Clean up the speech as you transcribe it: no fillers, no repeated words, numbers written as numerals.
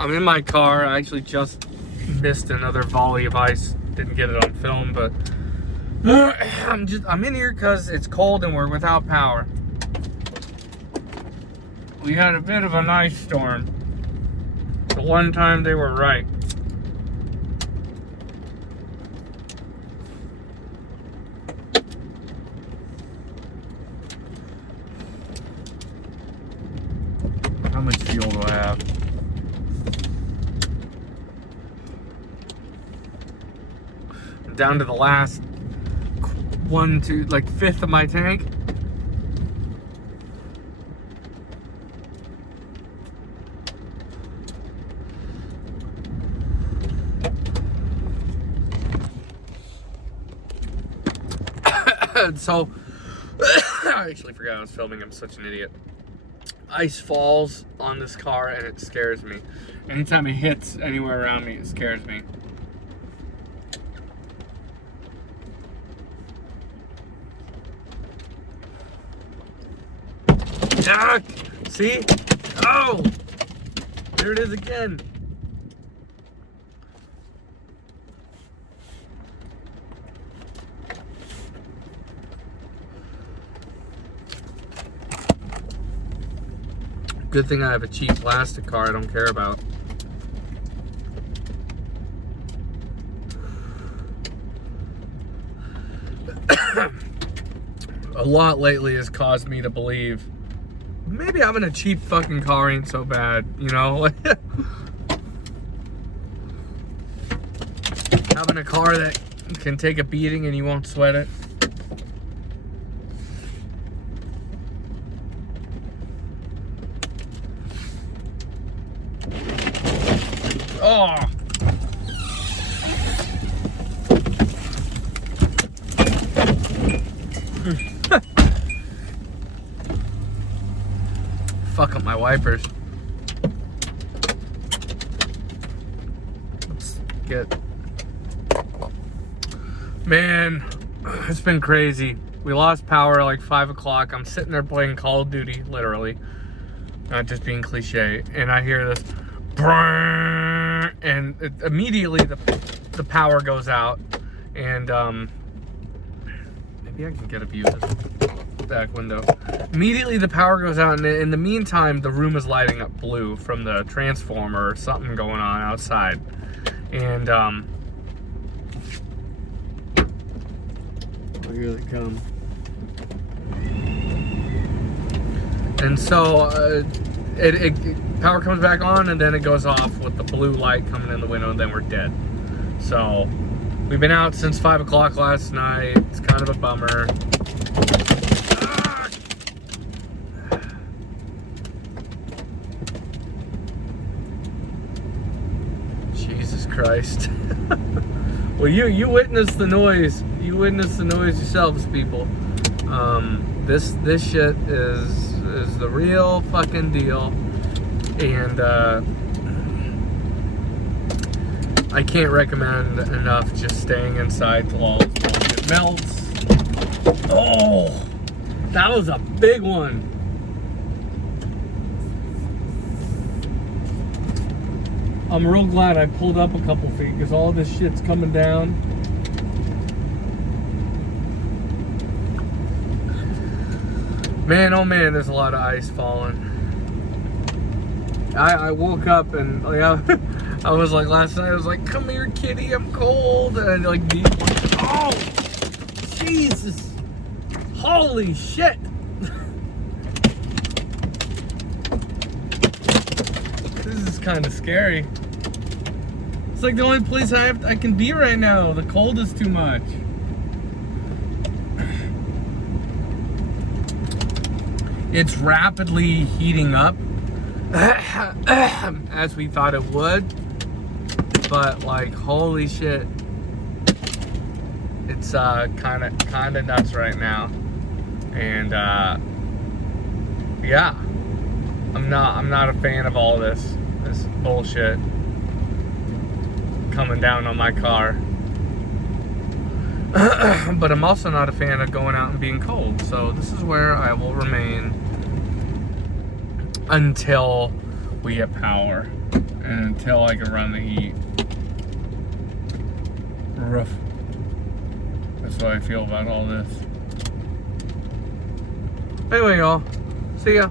I'm in my car. I actually just missed another volley of ice. Didn't get it on film, but I'm in here because it's cold and we're without power. We had a bit of an ice storm. The one time they were right. How much fuel do I have? I'm down to the last fifth of my tank. So, I actually forgot I was filming. I'm such an idiot. Ice falls on this car and it scares me. Anytime it hits anywhere around me, it scares me. Ah, see? Oh! There it is again. Good thing I have a cheap plastic car I don't care about. A lot lately has caused me to believe maybe having a cheap fucking car ain't so bad, you know? Having a car that can take a beating and you won't sweat it. Oh! Fuck up my wipers. Let's get... Man, it's been crazy. We lost power at like 5 o'clock. I'm sitting there playing Call of Duty, literally. Not just being cliche. And I hear this... And immediately the power goes out. And, maybe I can get a view of this back window. Immediately the power goes out, and in the meantime the room is lighting up blue from the transformer or something going on outside. And here they come. And so power comes back on, and then it goes off with the blue light coming in the window, and then we're dead. So we've been out since 5 o'clock last night. It's kind of a bummer. Jesus Christ. Well, you witnessed the noise. You witnessed the noise yourselves, people. This shit is the real fucking deal. And I can't recommend enough just staying inside till all this bullshit melts. Oh, that was a big one. I'm real glad I pulled up a couple feet because all this shit's coming down. Man, oh man, there's a lot of ice falling. I woke up and like I was like last night. I was like, "Come here, kitty, I'm cold," and like, oh, Jesus, holy shit! This is kind of scary. It's like the only place I can be right now. The cold is too much. It's rapidly heating up. As we thought it would, but like holy shit, it's kind of nuts right now. And yeah, I'm not a fan of all this bullshit coming down on my car. But I'm also not a fan of going out and being cold, so this is where I will remain until we get power. and until I can run the heat. Rough. That's how I feel about all this. Anyway, y'all. See ya.